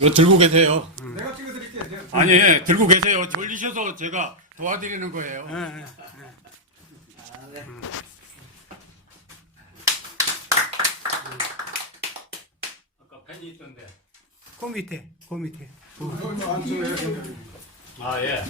이거 들고 계세요. 내가 찍어드릴게요. 아니, 들고 계세요. 돌리셔서 제가 도와드리는 거예요. 아까 펜이 있던데. 그 밑에. 이거 안 찍어요. 아, 예.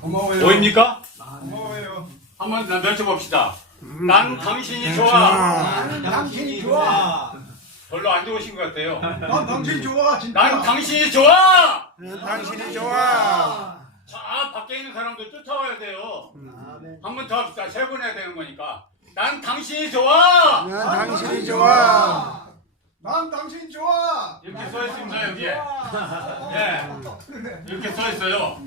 고마워요. 보입니까? 고마워요. 한번 펼쳐봅시다. 난 당신이 좋아. 난 당신이 좋아. 별로 안 좋으신 것 같아요. 난 당신 좋아. 진짜. 난 당신이 좋아! 당신이 좋아. 자, 밖에 있는 사람들 쫓아와야 돼요. 한 번 더 합시다. 세 번 해야 되는 거니까. 난 당신이 좋아! 당신이 좋아. 난 당신 좋아. 이렇게 써 있습니다, 여기에. 예. 이렇게 써 있어요.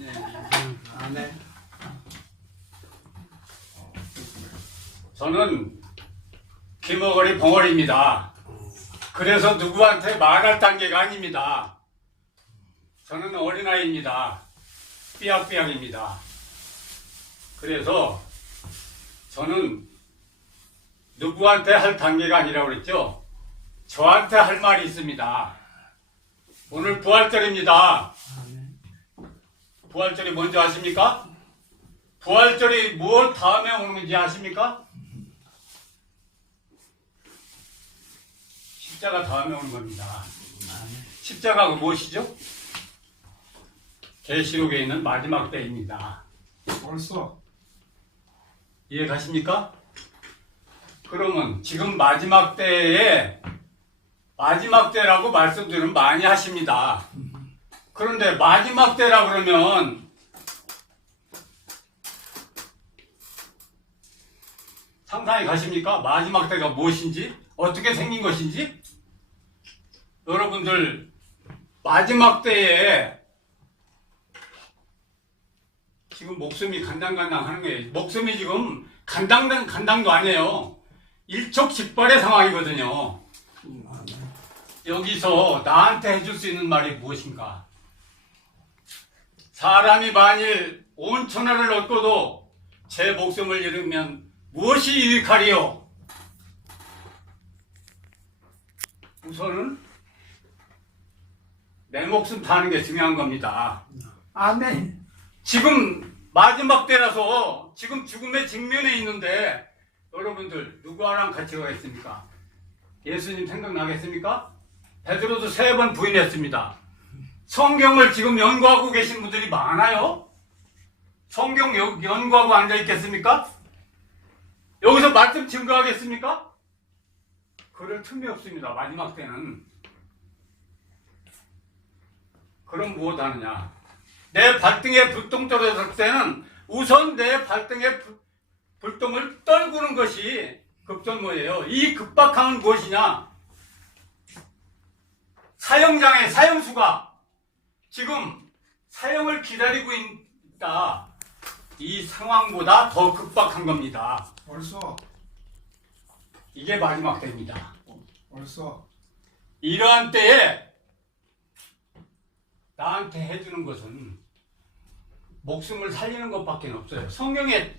저는 김어거리 벙어리입니다. 그래서 누구한테 말할 단계가 아닙니다. 저는 어린아이입니다. 삐약삐약입니다. 그래서 저는 누구한테 할 단계가 아니라고 그랬죠? 저한테 할 말이 있습니다. 오늘 부활절입니다. 부활절이 뭔지 아십니까? 부활절이 무엇 다음에 오는지 아십니까? 십자가 다음에 오는 겁니다. 십자가가 무엇이죠? 계시록에 있는 마지막 때입니다. 벌써. 이해 가십니까? 그러면 지금 마지막 때에 마지막 때라고 말씀들은 많이 하십니다. 그런데 마지막 때라 그러면 상상이 가십니까? 마지막 때가 무엇인지? 어떻게 생긴 것인지? 여러분들 마지막 때에 지금 목숨이 간당간당 하는 거예요. 목숨이 지금 간당도 아니에요. 일촉즉발의 상황이거든요. 여기서 나한테 해줄 수 있는 말이 무엇인가? 사람이 만일 온 천하를 얻고도 제 목숨을 잃으면 무엇이 유익하리요? 우선은 내 목숨 사는 게 중요한 겁니다. 아멘. 지금 마지막 때라서 지금 죽음의 직면에 있는데 여러분들 누구랑 같이 가겠습니까? 예수님 생각나겠습니까? 베드로도 3번 부인했습니다. 성경을 지금 연구하고 계신 분들이 많아요? 성경 연구하고 앉아있겠습니까? 여기서 말씀 증거하겠습니까? 그럴 틈이 없습니다. 마지막 때는. 그럼 무엇 하느냐? 내 발등에 불똥 떨어졌을 때는 우선 내 발등에 불똥을 떨구는 것이 급선무예요. 이 급박함은 무엇이냐? 사형장에 사형수가 지금 사형을 기다리고 있다. 이 상황보다 더 급박한 겁니다. 벌써. 이게 마지막 때입니다. 벌써. 이러한 때에 나한테 해주는 것은 목숨을 살리는 것밖에 없어요. 성경에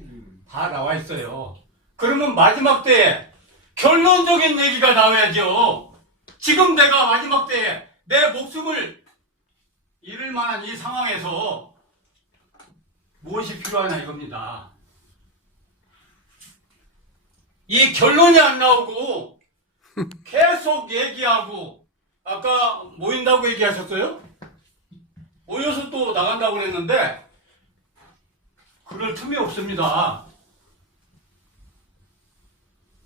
다 나와 있어요. 그러면 마지막 때에 결론적인 얘기가 나와야죠. 지금 내가 마지막 때에 내 목숨을 잃을 만한 이 상황에서 무엇이 필요하냐 이겁니다. 이 결론이 안 나오고 계속 얘기하고 아까 모인다고 얘기하셨어요? 모여서 또 나간다고 그랬는데 그럴 틈이 없습니다.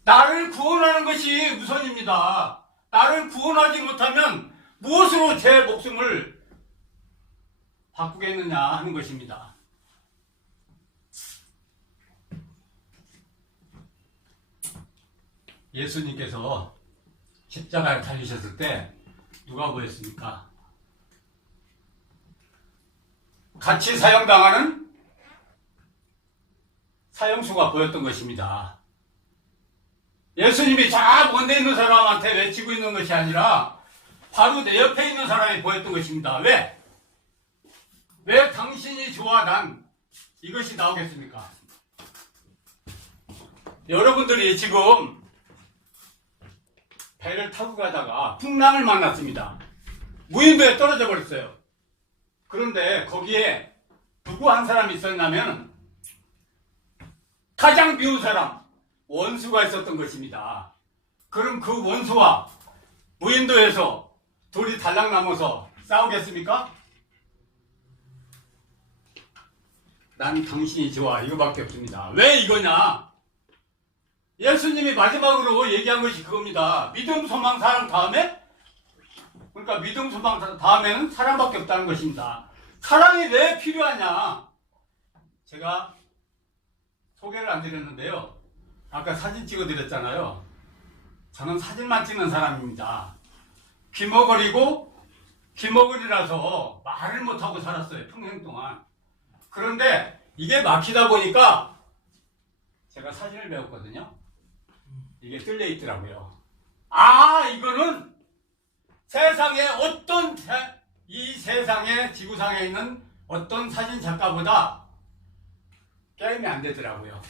나를 구원하는 것이 우선입니다. 나를 구원하지 못하면 무엇으로 제 목숨을 바꾸겠느냐 하는 것입니다. 예수님께서 십자가에 달리셨을 때 누가 보였습니까? 같이 사형당하는 사형수가 보였던 것입니다. 예수님이 저 먼데 있는 사람한테 외치고 있는 것이 아니라 바로 내 옆에 있는 사람이 보였던 것입니다. 왜? 왜 당신이 좋아 난 이것이 나오겠습니까? 여러분들이 지금 배를 타고 가다가 풍랑을 만났습니다. 무인도에 떨어져 버렸어요. 그런데 거기에 누구 한 사람이 있었냐면 가장 미운 사람, 원수가 있었던 것입니다. 그럼 그 원수와 무인도에서 둘이 달랑나면서 싸우겠습니까? 난 당신이 좋아 이거밖에 없습니다. 왜 이거냐? 예수님이 마지막으로 얘기한 것이 그겁니다. 믿음, 소망, 사랑 다음에, 그러니까 믿음, 소망, 다음에는 사랑밖에 없다는 것입니다. 사랑이 왜 필요하냐? 제가 소개를 안 드렸는데요. 아까 사진 찍어드렸잖아요. 저는 사진만 찍는 사람입니다. 귀머거리라서 말을 못하고 살았어요. 평생 동안. 그런데 이게 막히다 보니까 제가 사진을 배웠거든요. 이게 뜰려 있더라고요. 아, 이거는 이 세상에 지구상에 있는 어떤 사진 작가보다 게임이 안 되더라고요.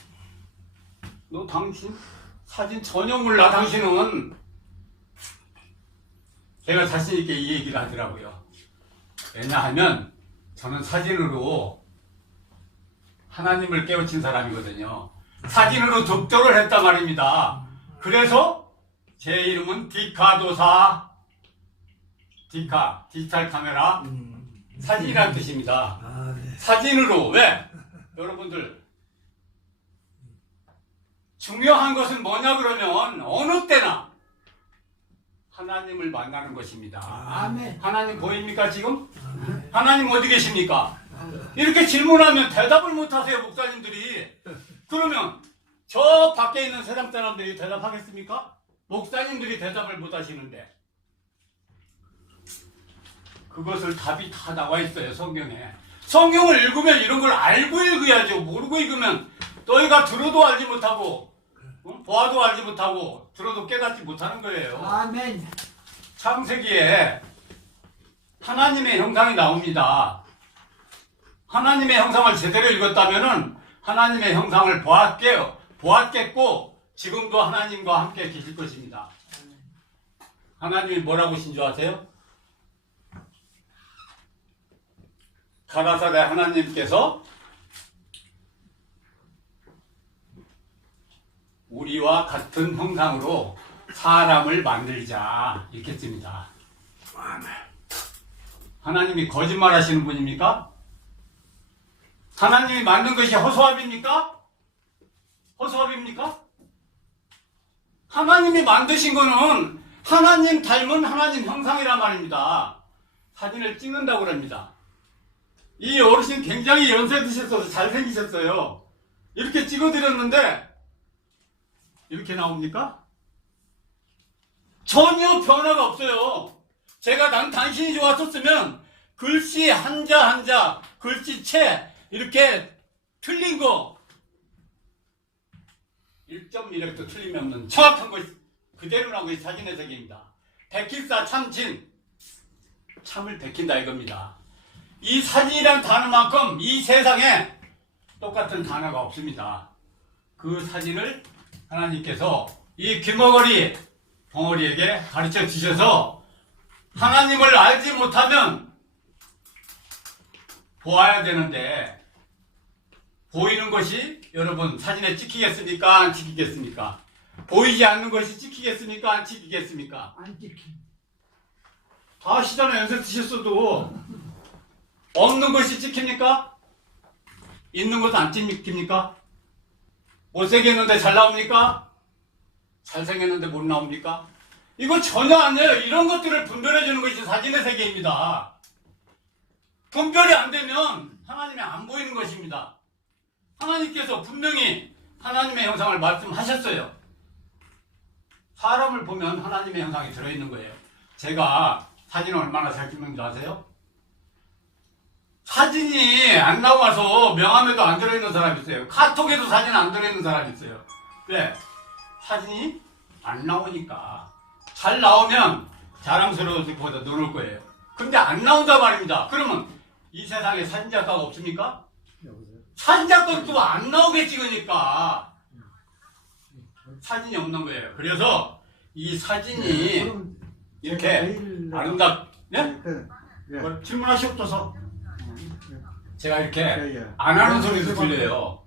너 당신 사진 전혀 몰라 당신은. 제가 자신 있게 이 얘기를 하더라고요. 왜냐하면 저는 사진으로 하나님을 깨우친 사람이거든요. 사진으로 독도를 했단 말입니다. 그래서 제 이름은 디카도사, 디지털 카메라, 사진이라는 뜻입니다. 사진으로. 왜? 여러분들 중요한 것은 뭐냐 그러면 어느 때나 하나님을 만나는 것입니다. 아멘. 하나님 보입니까 지금? 하나님 어디 계십니까? 이렇게 질문하면 대답을 못하세요 목사님들이. 그러면 저 밖에 있는 세상 사람들이 대답하겠습니까? 목사님들이 대답을 못하시는데. 그것을 답이 다 나와 있어요 성경에. 성경을 읽으면 이런 걸 알고 읽어야죠. 모르고 읽으면 너희가 들어도 알지 못하고 보아도 알지 못하고 들어도 깨닫지 못하는 거예요. 아멘. 창세기에 하나님의 형상이 나옵니다. 하나님의 형상을 제대로 읽었다면은 하나님의 형상을 보았겠고 지금도 하나님과 함께 계실 것입니다. 하나님이 뭐라고 하신 줄 아세요? 가라사대 하나님께서 우리와 같은 형상으로 사람을 만들자 이렇게 했습니다. 하나님이 거짓말 하시는 분입니까? 하나님이 만든 것이 허수아비입니까? 허수아비입니까? 하나님이 만드신 거는 하나님 닮은 하나님 형상이란 말입니다. 사진을 찍는다고 그럽니다. 이 어르신 굉장히 연세 드셨어서 잘생기셨어요. 이렇게 찍어드렸는데 이렇게 나옵니까? 전혀 변화가 없어요. 제가 난 당신이 좋았었으면 글씨 한자 글씨체 이렇게 틀린 거 1.1획도 틀림이 없는 정확한 거 그대로 나온 것이 사진의 세계입니다. 백일사 참진, 참을 베낀다 이겁니다. 이 사진이란 단어만큼 이 세상에 똑같은 단어가 없습니다. 그 사진을 하나님께서 이 귀머거리 벙어리에게 가르쳐 주셔서 하나님을 알지 못하면 보아야 되는데 보이는 것이 여러분 사진에 찍히겠습니까? 안 찍히겠습니까? 보이지 않는 것이 찍히겠습니까? 안 찍히겠습니까? 안 찍힌. 다 아시잖아요. 연세 드셨어도 없는 것이 찍힙니까? 있는 것도 안 찍힙니까? 못생겼는데 잘 나옵니까? 잘생겼는데 못 나옵니까? 이거 전혀 아니에요. 이런 것들을 분별해주는 것이 사진의 세계입니다. 분별이 안 되면 하나님이 안 보이는 것입니다. 하나님께서 분명히 하나님의 형상을 말씀하셨어요. 사람을 보면 하나님의 형상이 들어있는 거예요. 제가 사진을 얼마나 잘 찍는 줄 아세요? 사진이 안 나와서 명함에도 안 들어있는 사람이 있어요. 카톡에도 사진 안 들어있는 사람이 있어요. 왜? 사진이 안 나오니까. 잘 나오면 자랑스러워서 노릴 거예요. 근데 안 나온다 말입니다. 그러면 이 세상에 사진작가가 없습니까? 사진작가도 안 나오게 찍으니까 사진이 없는 거예요. 그래서 이 사진이 이렇게 아름답, 네? 질문하시옵소서. 제가 이렇게 안 하는 소리도 들려요.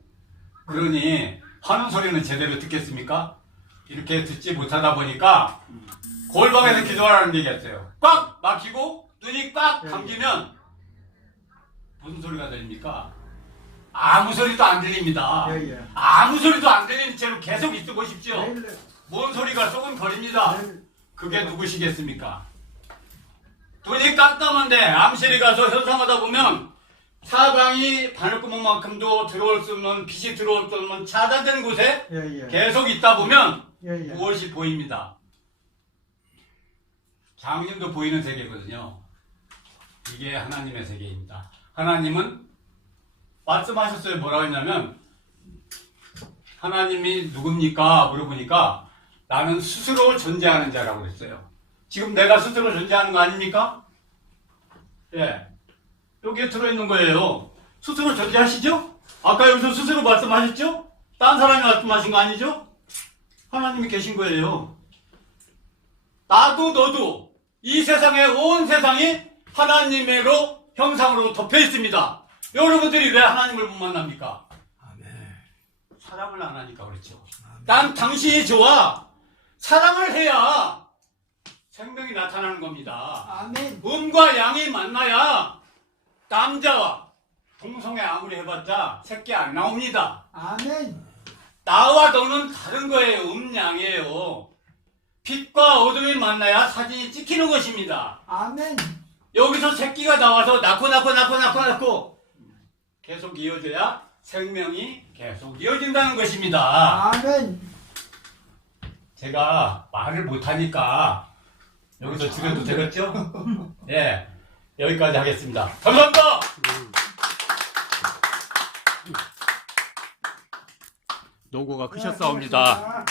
그러니 하는 소리는 제대로 듣겠습니까? 이렇게 듣지 못하다 보니까 골방에서 기도하라는 얘기했어요. 꽉 막히고 눈이 꽉 감기면 무슨 소리가 들립니까? 아무 소리도 안 들립니다. 아무 소리도 안 들리는 채로 계속 있어 보십시오. 뭔 소리가 쏘근거립니다. 그게 누구시겠습니까? 눈이 깜깜한데 암실에 가서 현상하다 보면 사방이 바늘구멍만큼도 들어올 수 없는 빛이 들어올 수 없는 차단된 곳에 계속 있다 보면 무엇이 보입니다. 장님도 보이는 세계거든요. 이게 하나님의 세계입니다. 하나님은 말씀하셨어요. 뭐라고 했냐면 하나님이 누굽니까? 물어보니까 나는 스스로 존재하는 자라고 그랬어요. 지금 내가 스스로 존재하는 거 아닙니까? 예. 여기에 들어있는 거예요. 스스로 존재하시죠? 아까 여기서 스스로 말씀하셨죠? 딴 사람이 말씀하신 거 아니죠? 하나님이 계신 거예요. 나도 너도 이 세상에 온 세상이 하나님으로 형상으로 덮여 있습니다. 여러분들이 왜 하나님을 못 만납니까? 사랑을 안 하니까 그렇죠. 난 당신이 좋아. 사랑을 해야 생명이 나타나는 겁니다. 아멘. 음과 양이 만나야 남자와 동성애 아무리 해봤자 새끼 안 나옵니다. 아멘. 나와 너는 다른 거예요. 음양이에요. 빛과 어둠이 만나야 사진이 찍히는 것입니다. 아멘. 여기서 새끼가 나와서 낳고 계속 이어져야 생명이 계속 이어진다는 것입니다. 아멘. 제가 말을 못하니까 여기서 줄여도 되겠죠? 예, 여기까지 하겠습니다. 감사합니다. 노고가 크셨사옵니다.